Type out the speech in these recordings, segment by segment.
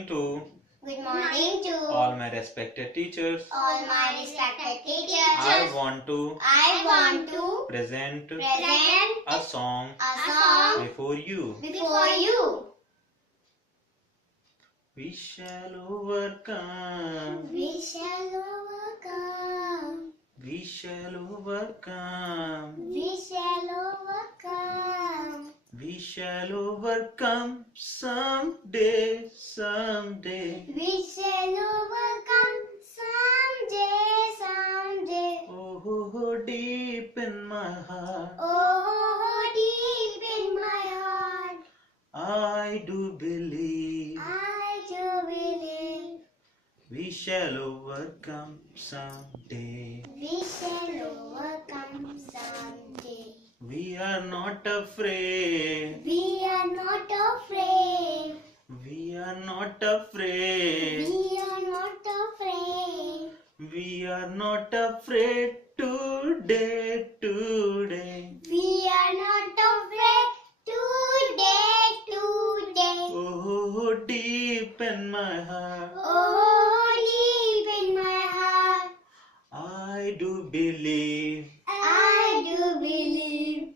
morning to Good morning to all my respected teachers. all my respected teachers. I want to present a song a song before you. before you. We shall overcome. We shall overcome. We shall overcome. We shall overcome. We shall overcome someday, someday. We shall overcome someday. Oh, deep in my heart, Oh, deep in my heart, I do believe I do believe we shall overcome someday. we shall overcome someday. We are not afraid. We are not afraid. We are not afraid. We are not afraid. We are not afraid today. We are not afraid today. Oh, deep in my heart, Oh, deep in my heart, I do believe I do believe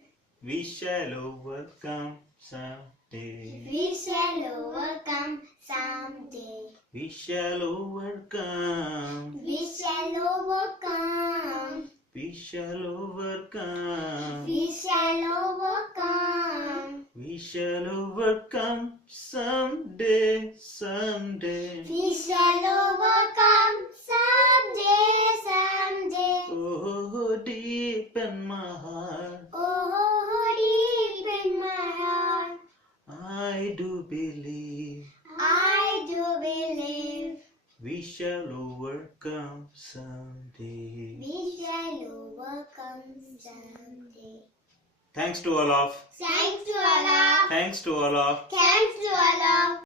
we shall overcome someday. we shall overcome someday. We shall overcome. We shall overcome. We shall overcome. We shall overcome. We shall overcome someday. We shall overcome someday. Oh, deep in my heart, Oh, deep in my heart, I do believe I do believe we shall overcome someday. we shall overcome someday. Thanks to all of. Thanks to Allah. Thanks to all of.